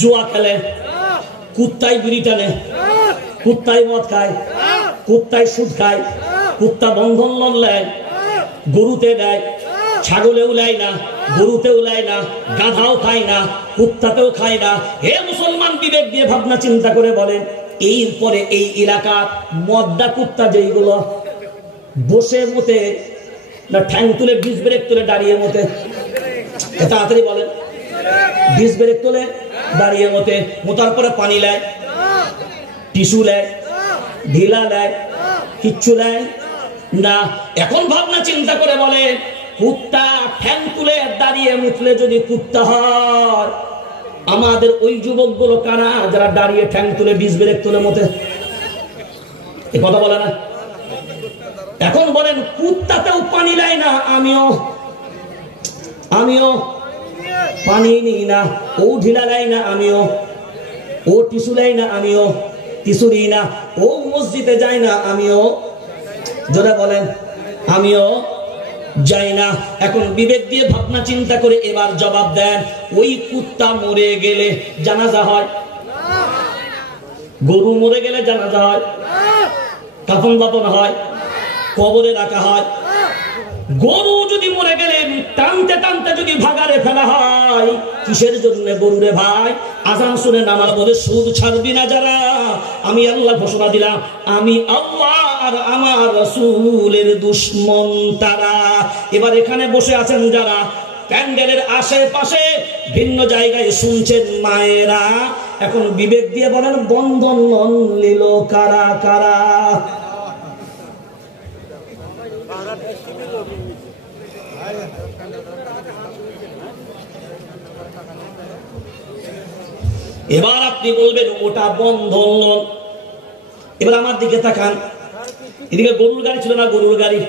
জুয়া খেলে, কুত্তায় বিড়ি টানে, কুত্তায় মদ খায়, কুত্তায় সুদ খায়, কুত্তা বন্ধন লোন নেয়, গরুতে দেয়, ছাগলেও নেয় না, গরুতেও নেয় না, গাধাও খায় না, কুত্তাতেও খায় না। হে মুসলমান, বিবেক দিয়ে ভাবনা চিন্তা করে বলেন, এরপরে এই এলাকার মদ্দা কুত্তা যেইগুলো বসে মতে না ঠ্যাং তুলে ডিস ব্রেক তুলে দাঁড়িয়ে মতে, তাড়াতাড়ি বলেন, ডিস ব্রেক তুলে দাঁড়িয়ে মতে, মোতার পরে পানি নেয়, টিস্যু নেয়, ঢিলা নেয়, কিচ্ছু নেয় না। এখন ভাবনা চিন্তা করে বলে, কুত্তা ঠ্যাং তুলে দাঁড়িয়ে মুতলে যদি কুত্তা হয়, আমাদের ওই যুবকগুলো কারা যারা দাঁড়িয়ে ঠ্যাং তুলে ডিস ব্রেক তুলে মতে? এ কথা বলে না। এখন বলেন, কুত্তাতেও পানি নেয় না, আমিও পানি নিই না, ও ঢিলা নেয় না, ও টিস্যু নেয় না, আমিও টিস্যু নিই না, ও মসজিদে যায় না, আমিও যারা বলেন আমিও যাই না। এখন বিবেক দিয়ে ভাবনা চিন্তা করে এবার জবাব দেন, ওই কুত্তা মরে গেলে জানাজা হয়? গরু মরে গেলে জানাজা হয়, কাফন দাফন হয়, কবরে রাখা হয়। গরু যদি মরে গেলে টানতে টানতে যদি ভাগারে ফেলা হয়, কিসের জন্য গরুরে ভাই? আজান শুনে নামাজ পড়ে সুদ ছাড়বি না যারা, আমি আল্লাহ ঘোষণা দিলাম, আমি আল্লাহ আর আমার রাসূলের দুশমন তারা। এবার এখানে বসে আছেন যারা, প্যান্ডেলের আশেপাশে ভিন্ন জায়গায় শুনছেন মায়েরা, এখন বিবেক দিয়ে বলেন, বন্ধন লোন নিল কারা কারা? এবার আপনি বলবেন ওটা বন্ধন লোন। এবার আমার দিকে তাকান, এদিকে গরুর গাড়ি ছিল না? গরুর গাড়ি,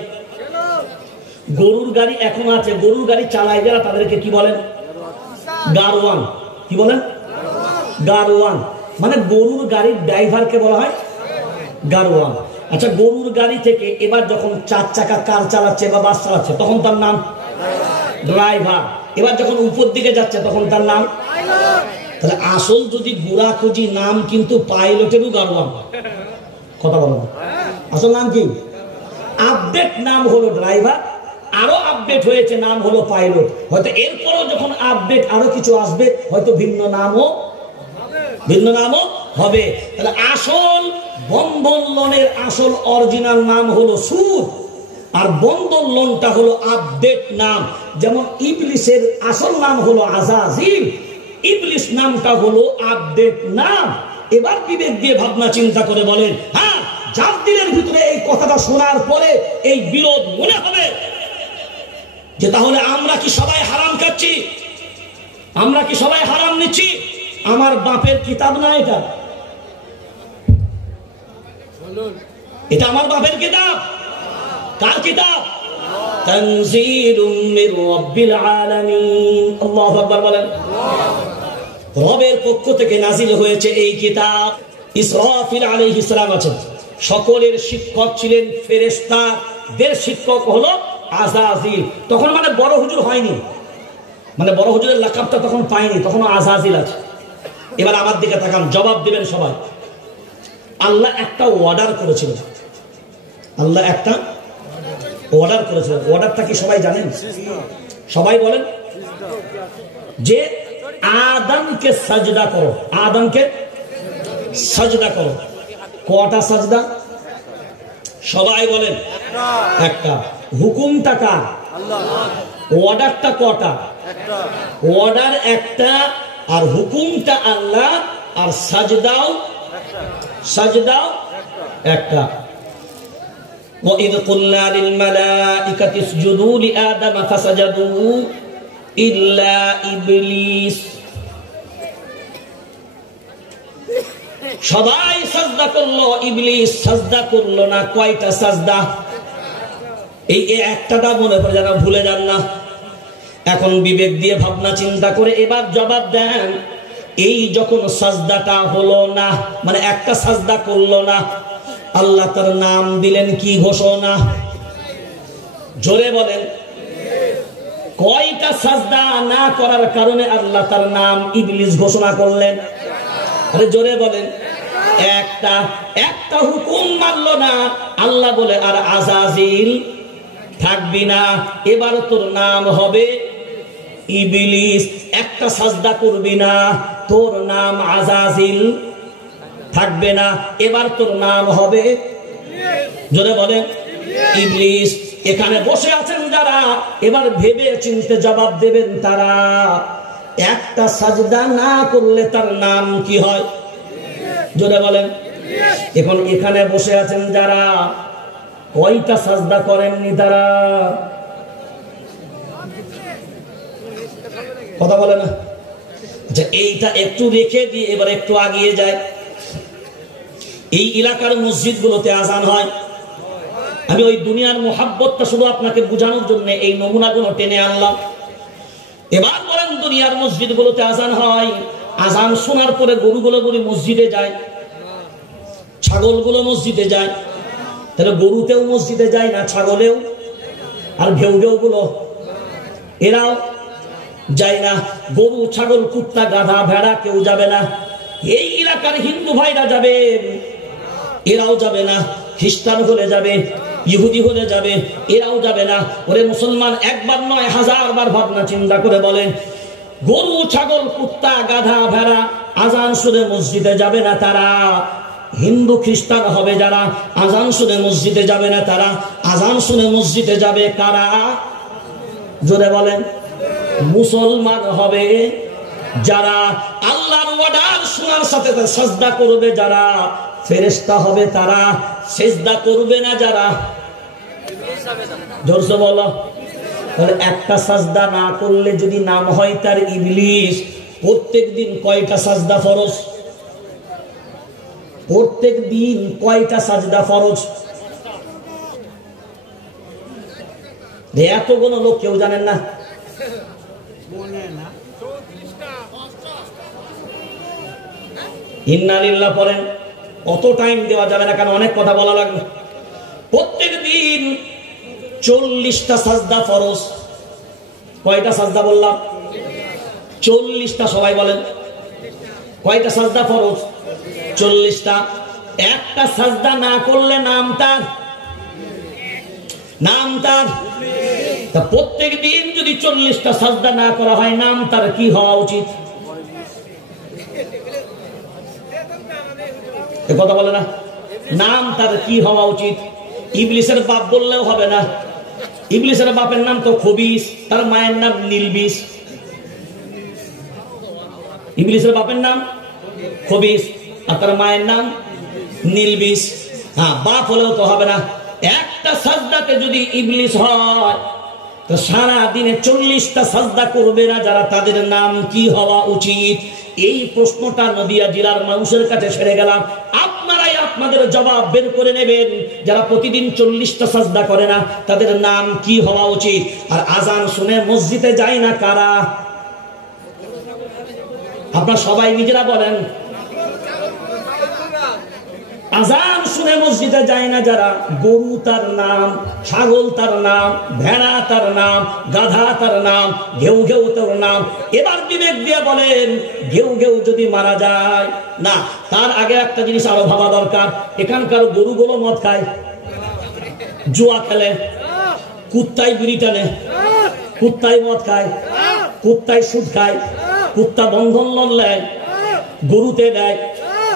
গরুর গাড়ি এখন আছে। গরুর গাড়ি চালায় যারা, তাদেরকে কি বলেন? গারওয়ান। কি বলেন? গারওয়ান। মানে গরুর গাড়ির ড্রাইভারকে বলা হয় গারওয়ান। আচ্ছা, গরুর গাড়ি থেকে এবার যখন 4 চাকা কার চালাচ্ছে বা বাস চালাচ্ছে, তখন তার নাম ড্রাইভার। এবার যখন উপর দিকে যাচ্ছে, তখন তার নাম। তাহলে আসল যদি গুড়া খুঁজি, নাম কিন্তু পাইলটেরও গারওয়ান। কথা বলো না, আসল নাম কি? আপডেট নাম হলো ড্রাইভার, আরো আপডেট হয়েছে নাম হলো পাইলট। হয়তো এরপরও যখন আপডেট আরো কিছু আসবে, হয়তো ভিন্ন নামও হবে। তাহলে আসল বন্ধন লোনের আসল অরিজিনাল নাম হলো সুদ, আর বন্ধন লোনটা হলো আপডেট নাম। যেমন ইবলিসের আসল নাম হলো আজাজিল, ইবলিস নামটা হলো আপডেট নাম। এবার বিবেক দিয়ে ভাবনা চিন্তা করে বলেন, হ্যাঁ, যার দিনের ভিতরে এই কথাটা শোনার পরে এই বিরোধ মনে হবে যে তাহলে আমরা কি সবাই হারাম খাচ্ছি? আমরা কি সবাই হারাম নিচ্ছি? আমার বাপের কিতাব না এটা? এটা আমার বাপের কিতাব। কার কিতাব? তানজিলুম মির রাব্বিল আলামিন। আল্লাহু আকবার বলেন। রবের পক্ষ থেকে নাজিল হয়েছে এই কিতাব। ইসরাফিল আলাইহিস সালাম আছেন, সকলের শিক্ষক ছিলেন ফেরেশতাদের শিক্ষক হলো আজাজিল। তখন মানে বড় হুজুর হয়নি, মানে বড় হুজুরের লাকাবটা তখন পায়নি, তখন আজাজিল আছে। এবার আমার দিকে তাকান, জবাব দিবেন সবাই। আল্লাহ একটা অর্ডার করেছিলেন, আল্লাহ একটা অর্ডার করেছিলেন। অর্ডারটা কি সবাই জানেন? সবাই বলেন যে আদমকে সাজদা করো, আদমকে সাজদা করো। কটা সাজদা? সবাই বলেন একটা। হুকুমটা কার? অর্ডারটা কটা? অর্ডার একটা, আর হুকুমটা আল্লাহ, আর সাজদাও একটা। وَإِذْ قُلْنَا لِلْمَلَائِكَةِ اسْجُدُوا لِآدَمَ فَسَجَدُوا إِلَّا إِبْلِيسَ। সবাই সাজদা করলো, ইবলিস সাজদা করলো না। কয়টা সাজদা? এই একটাটা মনে পড়ে, যারা ভুলে যান না। এখন বিবেক দিয়ে ভাবনা চিন্তা করে এবার জবাব দেন, এই যখন সাজদাটা হলো না, মানে একটা সাজদা করলো না, আল্লাহ তার নাম দিলেন কি ঘোষণা? জোরে বলেন। কয়টা সাজদা না করার কারণে আল্লাহ তার নাম ইবলিস ঘোষণা করলেন? আরে জোরে বলেন। একটা হুকুম মানল না, আল্লাহ বলে আর আজাজিল থাকবি না, এবার তোর নাম হবে ইবলিস। একটা সাজদা করবি না, তোর নাম আজাজিল থাকবে না, এবার তোর নাম হবে, জোরে বলেন, ইবলিস। এখানে বসে আছেন যারা, এবার ভেবে চিন্তে জবাব দেবেন তারা। একটা সাজদা না করলে তার নাম কি হয়? জোরে বলেন। এখন এখানে বসে আছেন যারা, কয়টা সাজদা করেননি তারা? কথা বলে না। আচ্ছা, এইটা একটু রেখে দিয়ে এবার একটু আগিয়ে যায়। এই এলাকার মসজিদ গুলোতে আজান হয়। আমি ওই দুনিয়ার মোহাব্বতটা শুধু আপনাকে বোঝানোর জন্য এই নমুনাগুলো টেনে আনলাম। এবার বলেন, দুনিয়ার মসজিদ গুলোতে আজান হয়, আজান শোনার পরে গরুগুলো মসজিদে যায়, ছাগলগুলো মসজিদে যায়। তাহলে গরুতেও মসজিদে যায় না, ছাগলেও? আর ঘেউ ঘেউ গুলো এরাও যায় না। গরু, ছাগল, কুত্তা, গাধা, ভেড়া কেউ যাবে না। এই এলাকার হিন্দু ভাইরা যাবে, এরাও যাবে না। খ্রিস্টান হলে যাবে, ইহুদি হলে যাবে, এরাও যাবে না। ওরে মুসলমান, একবার নয় 1000 বার ভাবনা চিন্তা করে বলেন, গরু, ছাগল, কুত্তা, গাধা, ভেড়া আজান শুনে মসজিদে যাবে না তারা। হিন্দু খ্রিস্টান হবে যারা, আজান শুনে মসজিদে যাবে না তারা। আজান শুনে মসজিদে যাবে কারা? জোরে বলেন। মুসলমান হবে যারা, আল্লাহর ওয়াদার শোনার সাথে সাজদা করবে যারা, ফেরেশতা হবে তারা। সিজদা করবে না যারা, জোরসে বলো। তাহলে একটা সাজদা না করলে যদি নাম হয় তার ইবলিস, প্রত্যেক দিন কয়টা সাজদা ফরজ? প্রত্যেক দিন কয়টা সাজদা ফরজ? এতগুলো লোক কেউ জানেন না। ইন্না লিল্লাহ পড়েন, অত টাইম দেওয়া যাবে না, কারণ অনেক কথা বলা লাগবে। প্রত্যেক দিন 40টা সাজদা ফরজ। কয়টা সাজদা বললাম? 40টা। সবাই বলেন, কয়টা সাজদা ফরজ? 40টা। একটা সাজদা না করলে নাম তার, নাম তার। তা প্রত্যেক দিন যদি 40টা সাজদা না করা হয়, নাম তার কি হওয়া উচিত? কথা বলে না। নাম তার কি হওয়া উচিত? ইবলিসের বাপ বললেও হবে না। ইবলিসের বাপের নাম তো খবিস, তার মায়ের নাম নীলবিস। ইবলিসের বাপের নাম খবিস আর তার মায়ের নাম নীলবিস। হ্যাঁ, বাপ হলেও তো হবে না। একটা সাজদাতে যদি ইবলিস হয়, তো সারা দিনে 40টা সাজদা করবে না যারা, তাদের নাম কি হওয়া উচিত? এই প্রশ্নটা নদিয়া জেলার মানুষের কাছে ছেড়ে গেলাম। আপনারাই আপনাদের জবাব বের করে নেবেন। যারা প্রতিদিন 40টা সাজদা করে না, তাদের নাম কি হওয়া উচিত? আর আজান শুনে মসজিদে যায় না কারা? আপনারা সবাই নিজেরা বলেন। আজান শুনে মসজিদে যায় না যারা, গরু তার নাম, ছাগল তার নাম, ভেড়া তার নাম, গাধা তার নাম, ঘেউ ঘেউ তার নাম। এবার বিবেক দিয়ে বলেন, ঘেউ ঘেউ যদি মারা যায় না, তার আগে একটা জিনিস আরো ভাবা দরকার। এখানকার গরুগুলো মদ খায়, জুয়া খেলে, কুত্তায় বিড়ি টানে, কুত্তায় মদ খায়, কুত্তায় সুদ খায়, কুত্তা বন্ধন লোন নেয়, গরুতে দেয়,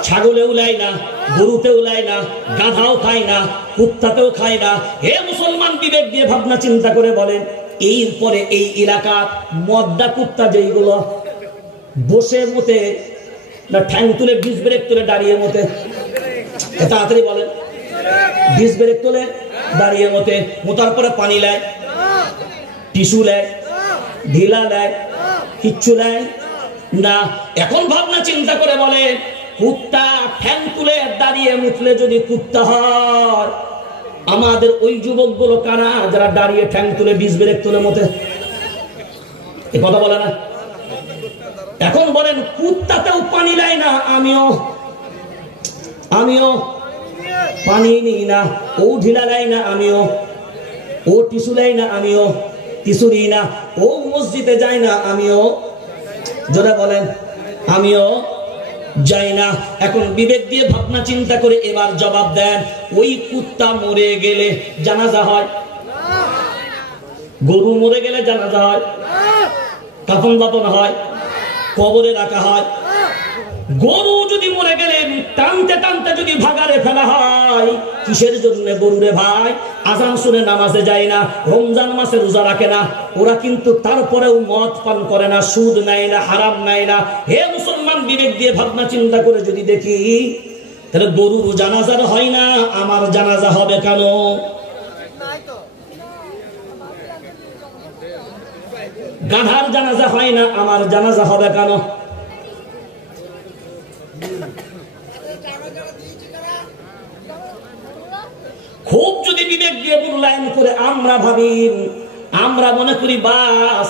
ছাগলেও লাই না, গরুতেও লাই না, গাধাও খায় না, কুত্তাতেও খায় না। হে মুসলমান, বিবেক দিয়ে ভাবনা চিন্তা করে বলেন, এরপরে এই এলাকা মদ্দা কুত্তা যেইগুলো বসে মতে না, ঠ্যাং তুলে বিষ ব্রেক তুলে দাঁড়িয়ে মতে, তাড়াতাড়ি বলেন, বিষ ব্রেক তুলে দাঁড়িয়ে মতে, মোতার পরে পানি লেয়, টিস্যু লেয়, ঢিলা লেয়, কিচ্ছু লেয় না। এখন ভাবনা চিন্তা করে বলে, কুত্তা ঠ্যাং তুলে দাঁড়িয়ে মুতলে যদি কুত্তা হয়, আমাদের ওই যুবকগুলো কারা যারা দাঁড়িয়ে ঠ্যাং তুলে বিষ ব্রেক তুলে মতে? এ কথা বলে না। এখন বলেন, কুত্তাতেও পানি নেয় না, আমিও পানি নিই না, ও ঢিলা নেয় না, আমিও ও টিস্যু নেয় না, আমিও। কিছুই না। ও মসজিদে যায় না, আমিও, জোরে বলেন, আমিও যাই না। এখন বিবেক দিয়ে ভাবনা চিন্তা করে এবার জবাব দেন, ওই কুত্তা মরে গেলে জানাজা হয়? গরু মরে গেলে জানাজা হয়? কাফন দাফন হয়? কবরে রাখা হয়? গরু যদি মরে গেলে টানতে টানতে যদি ভাগারে ফেলা হয়, কিসের জন্য গরুরে ভাই? আজান শুনে নামাজে যায় না, রমজান মাসে রোজা রাখে না, ওরা কিন্তু তারপরেও মদ পান করে না, সুদ নেয় না, হারাম নেয় না। হে মুসলমান, বিবেক দিয়ে ভাবনা চিন্তা করে যদি দেখি, তাহলে গরুর জানাজার হয় না, আমার জানাজা হবে কেন? গাধার জানাজা হয় না, আমার জানাজা হবে কেন? খুব যদি বিবেক দিয়ে মূল্যায়ন করে আমরা ভাবি, আমরা মনে করি বাস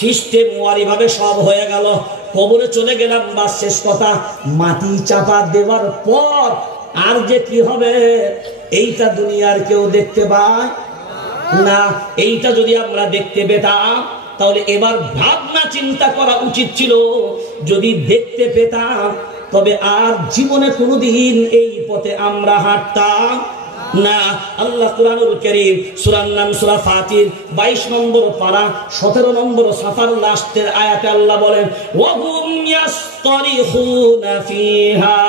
সিস্টেম ওয়ারি ভাবে সব হয়ে গেল, কবরে চলে গেলাম, বাস শেষ কথা। মাটি চাপা দেওয়ার পর আর যে কি হবে এইটা দুনিয়ার কেউ দেখতে পায় না। এইটা যদি আমরা দেখতে পেতাম, তাহলে এবার ভাবনা চিন্তা করা উচিত ছিল, যদি দেখতে পেতাম তবে আর জীবনে কোনোদিন এই পথে আমরা হাঁটতাম না। আল্লাহ কুরআনুল কারীম সূরার নাম সূরা ফাতির 22 নম্বর পারা 17 নম্বর সাফার লাস্টের আয়াতে আল্লাহ বলেন, ওয়া হুম ইয়াসতারিখুনা ফিহা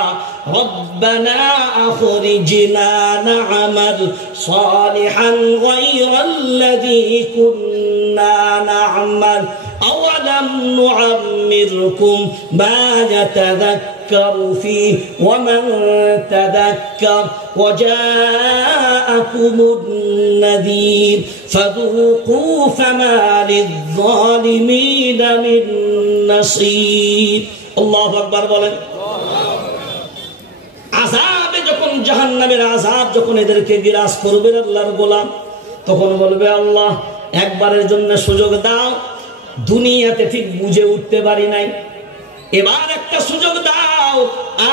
রব্বানা আখরিজনা না'মাল সালিহান গায়রাল্লাযী কুন্না না'মাল আওয়ালাম নু'আম্মিরকুম মা ইয়াতাযাক্কারু ফীহি ওয়া মান তাযাক্কার ওয়া জাআকুমুন নাযীর ফাযুকু ফামা লিয-যালিমিনা মিন নাসীর। আল্লাহু আকবার বলেন। আযাবে যখন জাহান্নামের আযাব যখন এদেরকে বিরাজ করবে আল্লাহর গোলাম, তখন বলবে, আল্লাহ একবারের জন্য সুযোগ দাও, দুনিয়াতে ঠিক বুঝে উঠতে পারি নাই, এবার একটা সুযোগ দাও,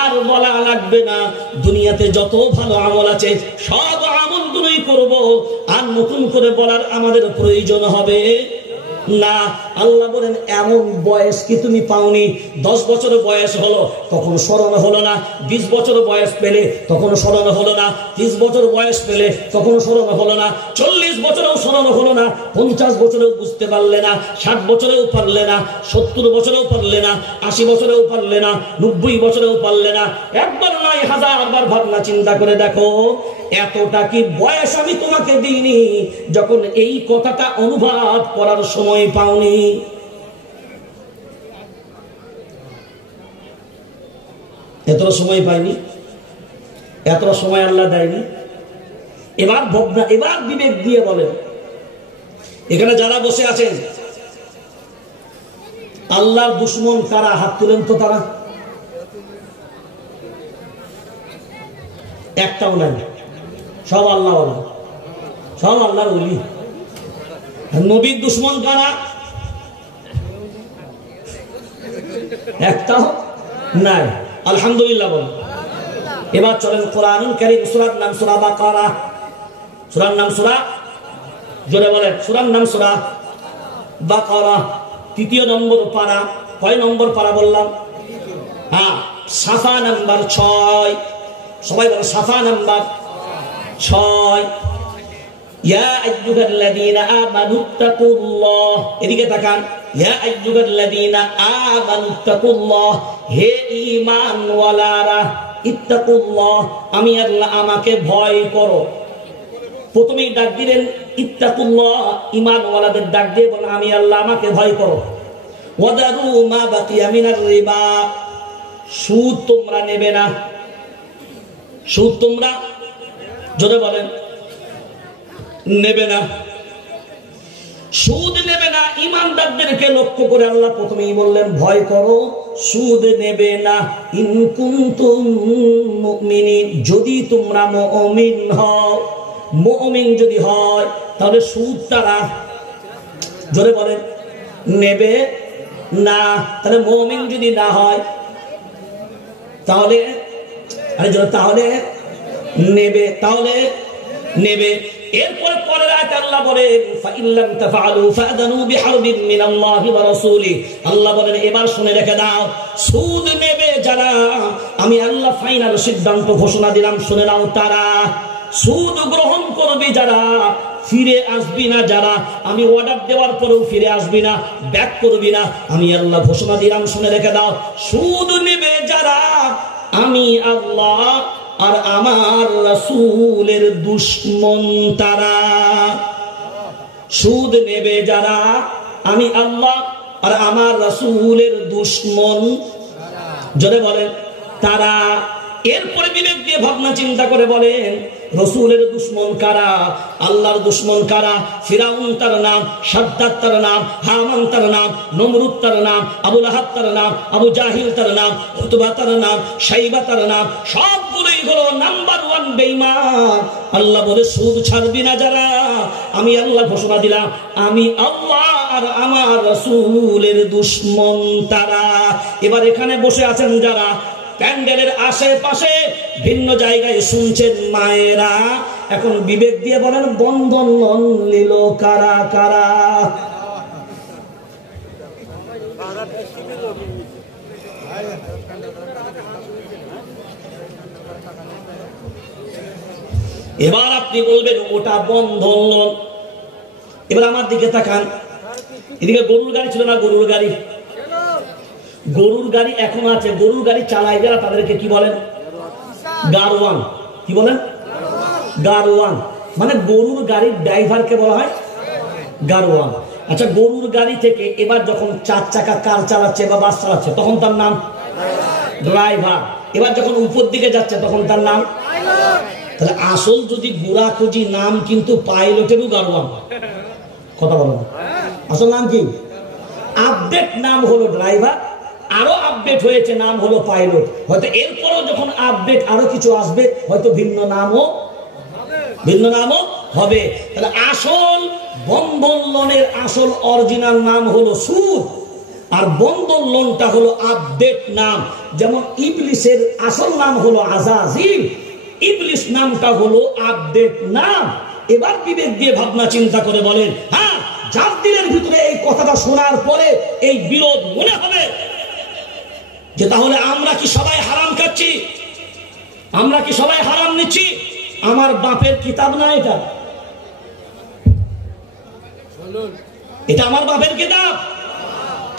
আর বলা লাগবে না, দুনিয়াতে যত ভালো আমল আছে সব আমলগুলোই করব, আর নতুন করে বলার আমাদের প্রয়োজন হবে না। আল্লাহ বলেন, এমন বয়স কি তুমি পাওনি? 10 বছর বয়স হলো, তখন স্মরণ হলো না। 20 বছর বয়স পেলে তখন স্মরণ হলো না। 30 বছর বয়স পেলে তখন স্মরণ হলো না। 40 বছরেও স্মরণ হলো না। 50 বছরেও বুঝতে পারলে না। 60 বছরেও পারলে না। 70 বছরেও পারলে না। 80 বছরেও পারলে না। 90 বছরেও পারলে না। একবার নয়, হাজারবার ভাবনা চিন্তা করে দেখো, এতটা কি বয়স আমি তোমাকে দিইনি যখন এই কথাটা অনুভব করার সময় পাওনি? এতটা সময় পাইনি, এতটা সময় আল্লাহ দেয়নি। এবার ভাবনা, এবার বিবেক দিয়ে বলেন, এখানে যারা বসে আছেন আল্লাহর দুশমন কারা? হাত তুলেন তো। তারা একটাও নাই, সব আল্লাহ, সব আল্লাহর ওলি। নবীর দুশমন কারা? একটাও নাই। আলহামদুলিল্লাহ বলেন। এবার চলেন কোরআনুল কারীম সূরার নাম সূরা বাকারা। সূরার নাম সূরা, জোরে বলেন, সূরার নাম সূরা বাকারা, 3 নম্বর পারা। কয় নম্বর পারা বললাম? হ্যাঁ, সাফা নাম্বার 6। সবাই বলো সাফা নাম্বার 6। ইয়া আইয়ুহাল্লাযীনা আমানুত্তাকুল্লাহ, এদিকে তাকান। ইয়া আইয়ুহাল্লাযীনা আমানুত্তাকুল্লাহ, হে ঈমানওয়ালারা, ইত্তাকুল্লাহ, আমি আল্লাহ, আমাকে ভয় করো। প্রথমেই ডাক দিলেন ইত্তাকুল্লাহ, ঈমানওয়ালাদের ডাক দিয়ে বলেন, আমি আল্লাহ, আমাকে ভয় করো। ওয়াদারু মা বাকিয়া মিনার রিবা, সুদ তোমরা নেবে না। সুদ তোমরা, জোরে বলেন, নেবে না। সুদ নেবে না। ঈমানদারদেরকে লক্ষ্য করে আল্লাহ প্রথমেই বললেন, ভয় করো, সুদ নেবে না। ইন কুনতুম মুমিনিন, যদি তোমরা মুমিন হও। মুমিন যদি হয় তাহলে সুদ তারা, জোরে বলেন, নেবে না। তাহলে মুমিন যদি না হয় তাহলে, তাহলে নেবে, তাহলে নেবে। এরপরে পরের আয়াতে আল্লাহ বলেন ফাইল্লাম তাফআলু ফাআযানু বিহারবিন মিনাল্লাহি ওয়া রাসূলিহি। আল্লাহ বলেন এবার শুনে রেখে দাও, সুদ নেবে যারা, আমি আল্লাহ ফাইনাল সিদ্ধান্ত ঘোষণা দিলাম, শুনে নাও, তারা সুদ গ্রহণ করবে যারা, ফিরে আসবি না যারা, আমি অর্ডার দেওয়ার পরেও ফিরে আসবি না, ব্যাক করবি না, আমি আল্লাহ ঘোষণা দিলাম, শুনে রেখে দাও, সুদ নেবে যারা, আমি আল্লাহ আর আমার রাসূলের দুশমন তারা। সুদ নেবে যারা, আমি আল্লাহ আর আমার রাসূলের দুশমন, জোরে বলেন তারা। এরপরে বিবেক দিয়ে ভাবনা চিন্তা করে বলেন রাসূলের দুশমন কারা, আল্লাহর দুশমন কারা? ফিরাউন তার নাম, সাদ্দাত তার নাম, হামান তার নাম, নমরুদ তার নাম, আবু লাহাব তার নাম, আবু জাহিল তার নাম, উতবা তার নাম, শাইবা তার নাম, সবগুলোই হলো নাম্বার 1 বেঈমান। আল্লাহ বলে সুদ ছাড়বি না যারা, আমি আল্লাহ ঘোষণা দিলাম, আমি আল্লাহ আর আমার রাসূলের দুশমন তারা। এবার এখানে বসে আছেন যারা, প্যান্ডেলের আশেপাশে ভিন্ন জায়গায় শুনছেন মায়েরা, এখন বিবেক দিয়ে বলেন বন্ধন লোন নিল কারা কারা? এবার আপনি বলবেন ওটা বন্ধন লোন। এবার আমার দিকে তাকান, এদিকে গরুর গাড়ি ছিল না? গরুর গাড়ি, গরুর গাড়ি এখন আছে, গরুর গাড়ি চালায় যারা তাদেরকে কি বলেন? গারওয়ান। কি বলেন? গারওয়ান। মানে গরুর গাড়ির ড্রাইভারকে বলা হয় গারওয়ান। আচ্ছা, গরুর গাড়ি থেকে এবার যখন 4 চাকা কার চালাচ্ছে বা বাস চালাচ্ছে তখন তার নাম ড্রাইভার। এবার যখন উপর দিকে যাচ্ছে তখন তার নাম, তাহলে আসল যদি গুড়া খুঁজি নাম কিন্তু পাইলটেরও গারওয়ান। কথা বলো না, আসল নাম কি? আপডেট নাম হলো ড্রাইভার, আরো আপডেট হয়েছে নাম হলো পাইলট। হয়তো এরপরও যখন আপডেট আরো কিছু আসবে হয়তো ভিন্ন নামও হবে। তাহলে আসল বন্ধন লোনের আসল অরিজিনাল নাম হলো সুদ, আর বন্ধন লোনটা হলো আপডেট নাম। যেমন ইবলিসের আসল নাম হলো আজাজিল, ইবলিস নামটা হলো আপডেট নাম। এবার বিবেক দিয়ে ভাবনা চিন্তা করে বলেন, হ্যাঁ, যার দিলের ভিতরে এই কথাটা শোনার পরে এই বিরোধ মনে হবে যে তাহলে আমরা কি সবাই হারাম খাচ্ছি? আমরা কি সবাই হারাম নিচ্ছি? আমার বাপের কিতাব না এটা, এটা আমার বাপের কিতাব।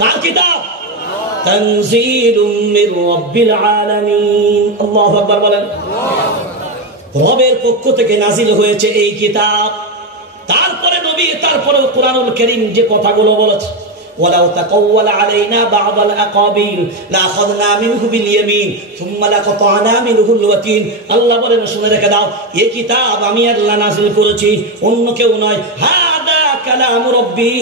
কার কিতাব? তানজিলুম মির রাব্বিল আলামিন। আল্লাহু আকবার বলেন। রবের পক্ষ থেকে নাজিল হয়েছে এই কিতাব। তারপরে নবী, তারপরে কুরআনুল কারীম যে কথাগুলো বলেছে, ওয়ালাউ তাকাওয়ালা আলাইনা বা'দাল আকাবিল লাআখাযনা মিনহু বিল ইয়ামিন সুম্মা লাকাতা'না মিনহুল ওয়াতিন। আল্লাহ বলেন শুনে রেখে দাও, এই কিতাব আমি আল্লাহ নাযিল করেছি, অন্য কেউ নয়। হাদা কালাম রাব্বি,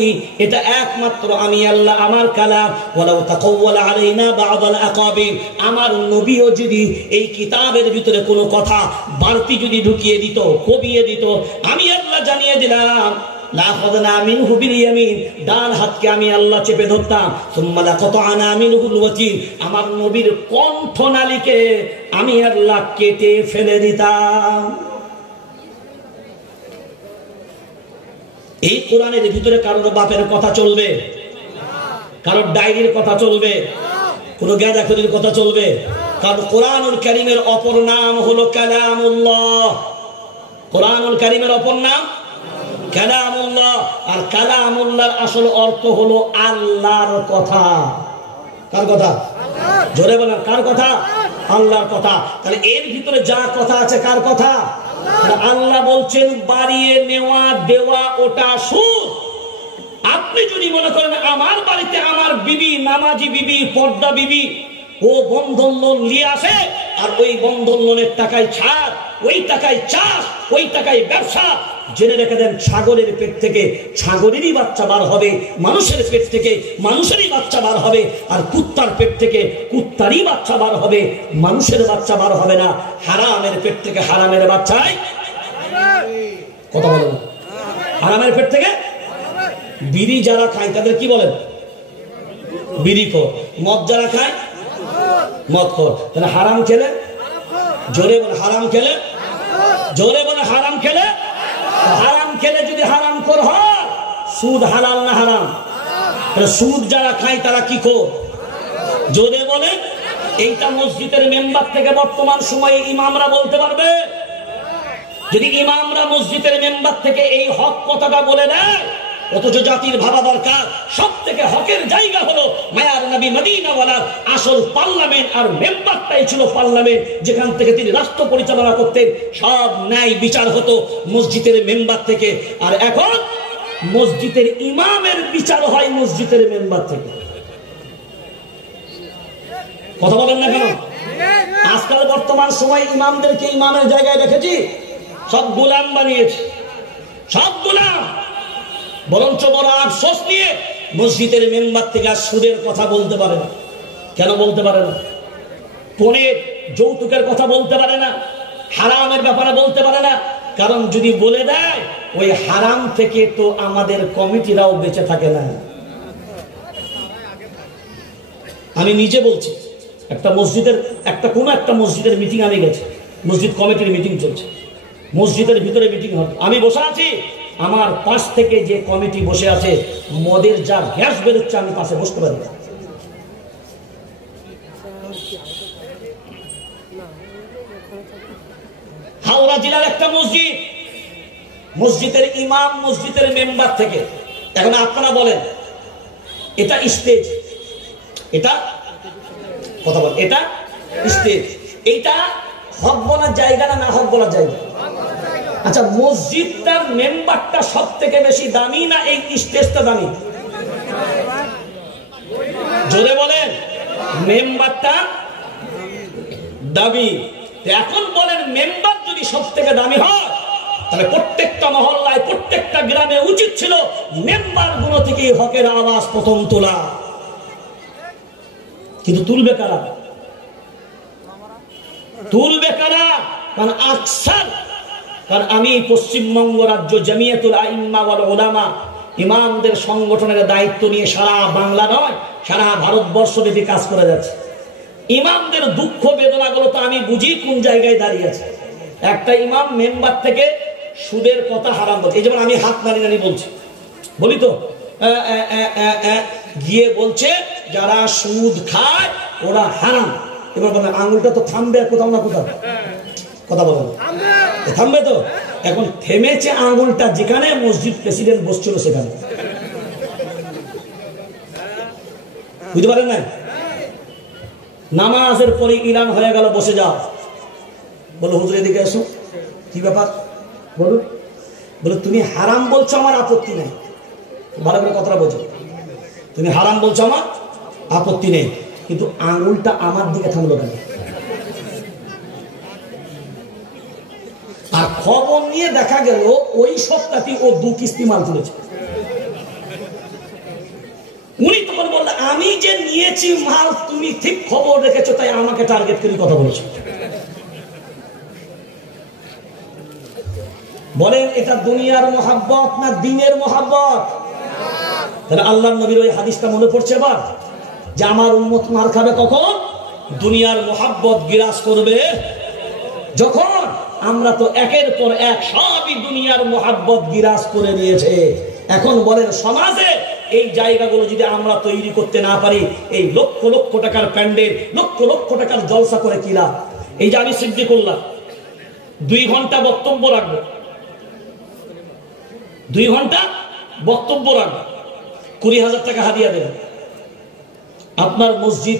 এটা একমাত্র আমি আল্লাহ, আমার কালাম। ওয়ালাউ তাকাওয়ালা আলাইনা বা'দাল আকাবিল, আমার নবীও যদি এই কিতাবের ভিতরে কোনো কথা বাড়তি যদি ঢুকিয়ে দিত, কবিয়ে দিত, আমি আল্লাহ জানিয়ে দিলাম লাআখাযনা মিনহু বিল ইয়ামিন, ডান হাতকে আমি আল্লাহ চেপে ধরতাম। সুম্মা লাকাতা'না মিনহুল ওয়াতিন, আমার নবীর কণ্ঠনালীকে আমি আল্লাহ কেটে ফেলে দিতাম। এই কোরআনের ভিতরে কারোর বাপের কথা চলবে? কারোর ডায়েরির কথা চলবে? কোন গাঁজাখুরির কথা চলবে? কারণ কোরআনুল কারীমের অপর নাম হলো কালামুল্লাহ। কোরআনুল কারীমের অপর নাম কালামুল্লাহ, আর কালামুল্লাহর আসল অর্থ হলো আল্লাহর কথা। কার কথা? জোরে বলেন, কার কথা? আল্লাহর কথা। তাহলে এর ভিতরে যা কথা আছে কার কথা? আল্লাহ বলছেন বাড়িয়ে নেওয়া দেওয়া ওটা সুদ। আপনি যদি মনে করেন আমার বাড়িতে আমার বিবি, নামাজি বিবি, পর্দা বিবি, ও বন্ধন লোন নিয়ে আসে আর ওই বন্ধন লোনের টাকায় ছাড়, ওই টাকায় চাষ, ওই টাকায় ব্যবসা, জেনে রেখে দেন ছাগলের পেট থেকে ছাগলেরই বাচ্চা বার হবে, মানুষের পেট থেকে মানুষেরই বাচ্চা বার হবে, আর কুত্তার পেট থেকে কুত্তারই বাচ্চা বার হবে, মানুষের বাচ্চা বার হবে না। হারামের পেট থেকে হারামের বাচ্চাই, কথা বলেন, হারামের পেট থেকে। বিড়ি যারা খায় তাদের কি বলেন? বিড়িখোর। মদ যারা খায় মদখোর। তাহলে হারাম খেলে, জোরে বলে হারাম খেলে, জোরে বলে হারাম খেলে হারাম খেলে যদি হারাম কর হয়, সুদ হালাল না হারাম? সুদ যারা খায় তারা কি কর? জোরে বলে। এইটা মসজিদের মেম্বার থেকে বর্তমান সময়ে ইমামরা বলতে পারবে? যদি ইমামরা মসজিদের মেম্বার থেকে এই হক কথাটা বলে দেয়, অথচ জাতির ভাবা দরকার সব থেকে হকের জায়গা হলো মায়ার নবী মদিনাওয়ালার আসল পার্লামেন্ট, আর মেম্বারটাই ছিল পার্লামেন্ট, যেখান থেকে তিনি রাষ্ট্র পরিচালনা করতেন। সব ন্যায় বিচার হতো মসজিদের মেম্বার থেকে। আর এখন মসজিদের ইমামের বিচার হয় মসজিদের মেম্বার থেকে। কথা বলেন না কেন? আজকাল বর্তমান সময় ইমামদেরকে ইমামের জায়গায় রেখেছি, সব গোলাম বানিয়েছে, সব গোলাম। বরঞ্চ বড় আফসোস নিয়ে মসজিদের মেম্বার থেকে আর সুদের কথা বলতে পারে না। কেন বলতে পারে না? পণের যৌতুকের কথা বলতে পারে না, হারামের ব্যাপারে বলতে পারে না। কারণ যদি বলে দেয়, ওই হারাম থেকে তো আমাদের কমিটিরাও বেঁচে থাকে না। আমি নিজে বলছি, একটা মসজিদের কোনো একটা মসজিদের মিটিং আমি গেছি, মসজিদ কমিটির মিটিং চলছে, মসজিদের ভিতরে মিটিং হবে, আমি বসে আছি, আমার পাশ থেকে যে কমিটি বসে আছে, মদের যা গ্যাস বেরোচ্ছে আমি পাশে বসতে পারি না। হাওড়া জেলার একটা মসজিদ, মসজিদের ইমাম মসজিদের মেম্বার থেকে। এখন আপনারা বলেন, এটা স্টেজ, এটা কথা বল, এটা স্টেজ, এইটা হক বলার জায়গা না না হক বলার জায়গা? আচ্ছা, মসজিদটার মেম্বারটা সব থেকে বেশি দামি না এই স্টেজটা দামি? জোরে বলেন, মেম্বারটা দামি। এখন বলেন, মেম্বার যদি সব থেকে দামি হয়, তাহলে প্রত্যেকটা মহল্লায় প্রত্যেকটা গ্রামে উচিত ছিল মেম্বার গুলো থেকে হকের আওয়াজ প্রথম তোলা। কিন্তু তুলবে কারা? তুলবে কারা? কারণ আকসার, কারণ আমি পশ্চিমবঙ্গ রাজ্য জামিয়াতুল আইম্মা ওয়াল উলামা ইমামদের সংগঠনের দায়িত্ব নিয়ে সারা বাংলা নয়, সারা ভারতবর্ষ ব্যাপী কাজ করে যাচ্ছে। ইমামদের দুঃখ বেদনাগুলো তো আমি বুঝি কোন জায়গায় দাঁড়িয়ে আছে। একটা ইমাম মেম্বার থেকে সুদের কথা হারাম বলছে, এই যেমন আমি হাত নাড়ি বলছি, বলি তো, গিয়ে বলছে যারা সুদ খায় ওরা হারাম। এবার বলেন, আঙুলটা তো থামবে কোথাও না কোথাও, কথা বলেন, থামবে তো? এখন থেমেছে আঙুলটা যেখানে মসজিদ প্রেসিডেন্ট বসছিল সেখানে। বুঝতে পারেন না? নামাজের পরে ইলান হয়ে গেল, বসে যাও, বলো হুজুর এদিকে এসো, কি ব্যাপার বলুন। বলে তুমি হারাম বলছো, আমার আপত্তি নেই, ভালো করে কথাটা বোঝো, তুমি হারাম বলছো আমার আপত্তি নেই, কিন্তু আঙুলটা আমার দিকে থামলো কেন? আর খবর নিয়ে দেখা গেল ওই সপ্তাহে ও 2 কিস্তি মাল তুলেছে। উনি তখন বললেন, আমি যে নিয়েছি মাল তুমি ঠিক খবর রেখেছো, তাই আমাকে টার্গেট করে কথা বলেছো। বলেন, এটা দুনিয়ার মোহাব্বত না দ্বীনের মোহাব্বত? তাহলে আল্লাহর নবীর ওই হাদিসটা মনে পড়ছে এবার, যে আমার উম্মত মার খাবে কখন? দুনিয়ার মোহাব্বত বিরাজ করবে যখন। আমরা তো একের পর এক সবই দুনিয়ার মোহাব্বত বিরাজ করে নিয়েছে। এখন বলেন, সমাজে এই জায়গাগুলো যদি আমরা তৈরি করতে না পারি, এই লক্ষ লক্ষ টাকার প্যান্ডেল, লক্ষ লক্ষ টাকার জলসা করে কি লাভ? এই যে আমি সিদ্দিকুল্লাহ 2 ঘন্টা বক্তব্য রাখবো, 2 ঘন্টা বক্তব্য রাখবো, 20,000 টাকা হাদিয়া দেবেন। আপনার মসজিদ